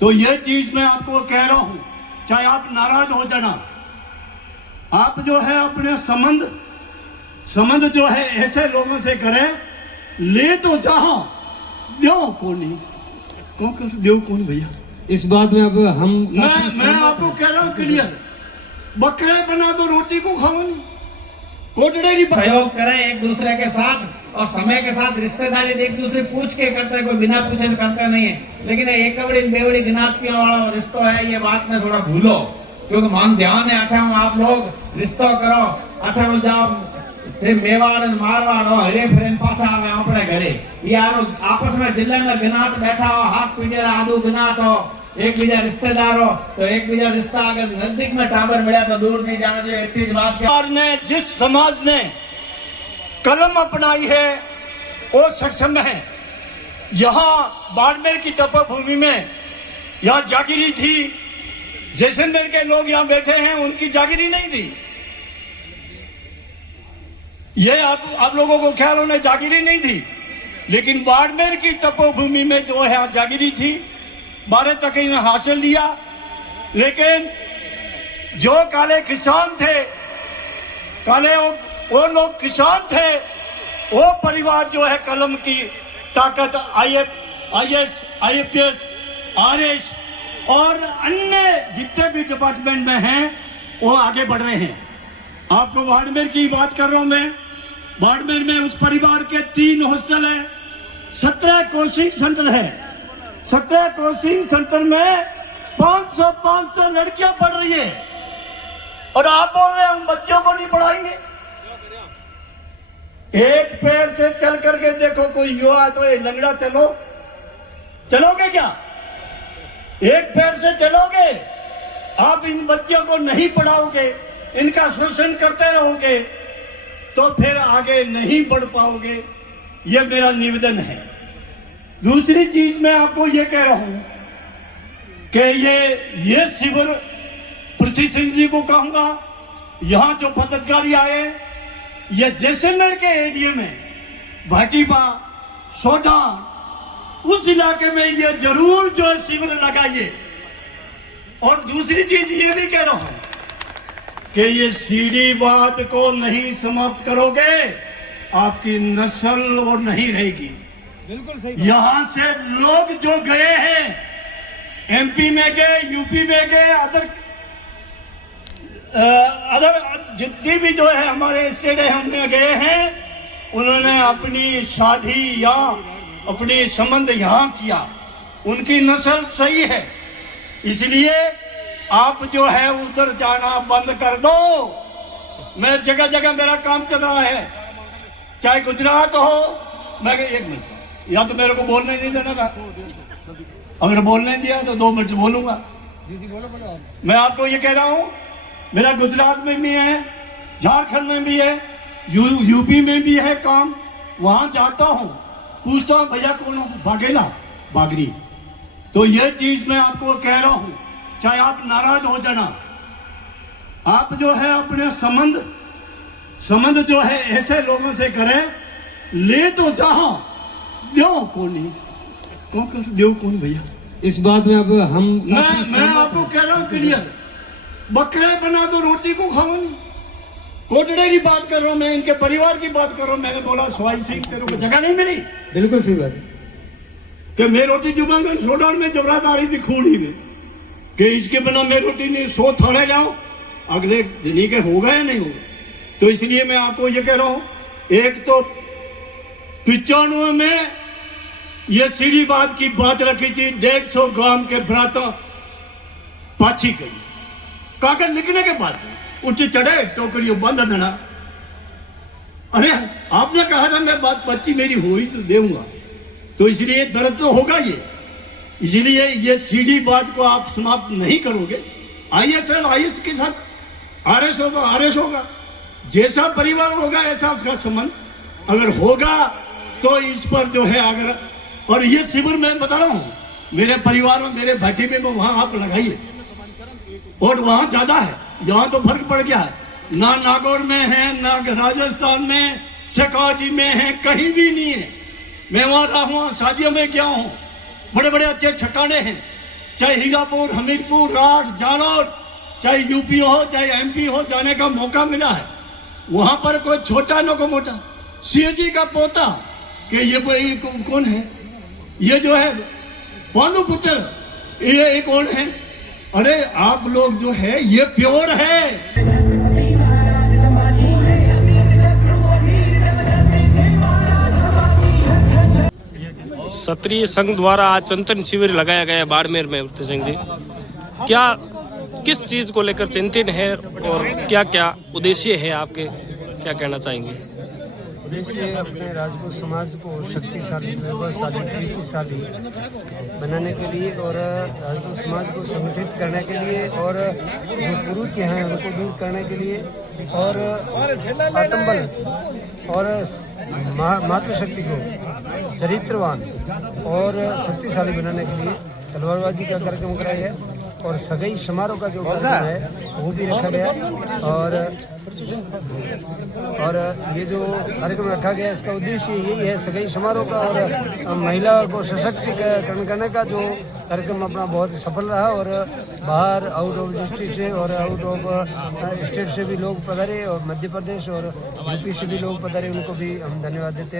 तो ये चीज मैं आपको कह रहा हूं, चाहे आप नाराज हो जाना, आप जो है अपने संबंध जो है ऐसे लोगों से करें, ले तो जहां दो को नहीं, कौन कर दो कौन भैया। इस बात में अब हम मैं आपको कह रहा हूं क्लियर, बकरे बना दो रोटी को खाओ नहीं, कोटड़े की सहयोग करें एक दूसरे के साथ, और समय के साथ रिश्तेदारी एक दूसरे पूछ के करते हैं, कोई बिना पूछे करता नहीं है। लेकिन एक कवड़ी बेवड़ी गिनातियों वाला रिश्तो है, ये बात में थोड़ा भूलो, क्योंकि मन ध्यान है अठाऊ आप लोग रिश्तो करो, अठाऊ जाओ मेवाड़ मारवाड़ हो हरे फिर पाछा आवे अपने घरे, यार आपस में जिले में गिनात बैठा हो, हाथ पीटे आदू गिनात हो, एक बीजा रिश्तेदार हो, तो एक बीजा रिश्ता अगर नजदीक में टाबर मिला तो दूर नहीं जाना चाहिए। इतनी बात ने जिस समाज ने कलम अपनाई है वो सक्षम है। यहाँ बाड़मेर की तपोभूमि में यहाँ जागीरी थी, जैसलमेर के लोग यहाँ बैठे हैं, उनकी जागीरी नहीं थी। ये आप लोगों को ख्याल होना, जागीरी नहीं थी, लेकिन बाड़मेर की तपोभूमि में जो है जागीरी थी, 12 तक इन्हें हासिल लिया। लेकिन जो काले किसान थे, काले वो लोग किसान थे, वो परिवार जो है कलम की ताकत IAS, IPS, RS और अन्य जितने भी डिपार्टमेंट में हैं वो आगे बढ़ रहे हैं। आपको बाड़मेर की बात कर रहा हूं मैं। बाड़मेर में उस परिवार के 3 हॉस्टल है, 17 कोचिंग सेंटर है। 17 कोचिंग सेंटर में 500 लड़कियां पढ़ रही है, और आप बोल रहे हैं हम बच्चों को नहीं पढ़ाएंगे। एक पैर से चल करके देखो, कोई युवा तो ये लंगड़ा चलोगे क्या? एक पैर से चलोगे? आप इन बच्चों को नहीं पढ़ाओगे, इनका शोषण करते रहोगे, तो फिर आगे नहीं बढ़ पाओगे। ये मेरा निवेदन है। दूसरी चीज मैं आपको ये कह रहा हूं कि ये शिविर पृथ्वी सिंह जी को कहूंगा, यहां जो पदाधिकारी आए, ये जैसलमेर के एरिया में भाटीपा, सोडा, उस इलाके में ये जरूर जो शिविर लगाइए। और दूसरी चीज ये भी कह रहा हूं कि ये सीढ़ीवाद को नहीं समाप्त करोगे, आपकी नस्ल और नहीं रहेगी। बिल्कुल सही। यहां से लोग जो गए हैं, MP में गए, UP में गए, अदर जितनी भी जो है हमारे स्टेट है उनमें गए हैं, उन्होंने अपनी शादी या अपनी संबंध यहाँ किया, उनकी नस्ल सही है। इसलिए आप जो है उधर जाना बंद कर दो। मैं जगह जगह मेरा काम चल रहा है, चाहे गुजरात हो। मैं एक मिनट, या तो मेरे को बोलने नहीं देना था, अगर बोलने दिया तो 2 मिनट बोलूंगा। मैं आपको ये कह रहा हूं, मेरा गुजरात में भी है, झारखंड में भी है, UP में भी है काम। वहां जाता हूं, पूछता हूं भैया कौन हो, बाघेला, बागरी। तो ये चीज मैं आपको कह रहा हूं, चाहे आप नाराज हो जाना, आप जो है अपने संबंध जो है ऐसे लोगों से करें, ले तो जहां दो को नहीं, कौन कर दो कौन भैया। इस बात में अब हम मैं आपको कह रहा हूं क्लियर, बकरे बना दो रोटी को खाओ नहीं, कोटड़े की बात कर रहा हूं मैं, इनके परिवार की बात कर रहा हूं। मैंने बोला सवाई सिंह तेरे को जगह नहीं मिली। बिल्कुल सही बात कि मैं रोटी जुबांगन सोडान में जबरात आ रही थी खूनी में, कि इसके बिना मैं रोटी नहीं, 100 थाने जाओ, अगले दिन के हो गए नहीं हो गए। तो इसलिए मैं आपको ये कह रहा हूं, एक तो 95 में ये सीढ़ीवाद की बात रखी थी, 150 ग्राम के भ्राता पाछी गई, कागज लिखने के बाद ऊंचे चढ़े, टोकरियों बंद देना। अरे आपने कहा था मैं बात बच्ची मेरी हुई तो देऊंगा, तो इसलिए दर्द तो होगा ये। इसलिए ये सीढ़ीवाद को आप समाप्त नहीं करोगे। IS के साथ RS हो तो RS होगा, जैसा परिवार होगा ऐसा उसका संबंध अगर होगा, तो इस पर जो है अगर, और ये शिविर मैं बता रहा हूं, मेरे परिवार में, मेरे भाटी में, वहां आप लगाइए, और वहां ज्यादा है, यहाँ तो फर्क पड़ गया है। ना नागौर में है, ना राजस्थान में, शेखावटी में है, कहीं भी नहीं है। मैं वहां रहा हूं, शादियों में गया हूं, बड़े बड़े अच्छे ठिकाने हैं, चाहे हीरापुर, हमीरपुर, राठ, जालौर, चाहे यूपी हो चाहे एमपी हो, जाने का मौका मिला है। वहां पर कोई छोटा न को मोटा, सिंह जी का पोता कि ये कौन है, ये जो है पांडुपुत्र, ये कौन है। अरे आप लोग जो है ये प्योर है। क्षत्रिय संघ द्वारा आज चिंतन शिविर लगाया गया है बाड़मेर में। वृत्ति सिंह जी, क्या किस चीज को लेकर चिंतन है और क्या क्या उद्देश्य है आपके, क्या कहना चाहेंगे? उद्देश्य अपने राजपूत समाज को शक्तिशाली, वैभवशाली, कीर्तिशाली बनाने के लिए और राजपूत समाज को संगठित करने के लिए और जो कुरीति हैं उनको दूर करने के लिए और आत्मबल और मातृशक्ति को चरित्रवान और शक्तिशाली बनाने के लिए तलवारबाजी का कार्यक्रम कराया है और सगाई समारोह का जो कार्यक्रम है वो भी रखा गया और ये जो कार्यक्रम रखा गया इसका उद्देश्य यही है सगाई समारोह का और महिला को सशक्तिकरण करने का जो कार्यक्रम अपना बहुत सफल रहा और बाहर आउट ऑफ डिस्ट्रिक्ट से और आउट ऑफ स्टेट से भी लोग पधारे और मध्य प्रदेश और यूपी से भी लोग पधारे, उनको भी हम धन्यवाद देते हैं।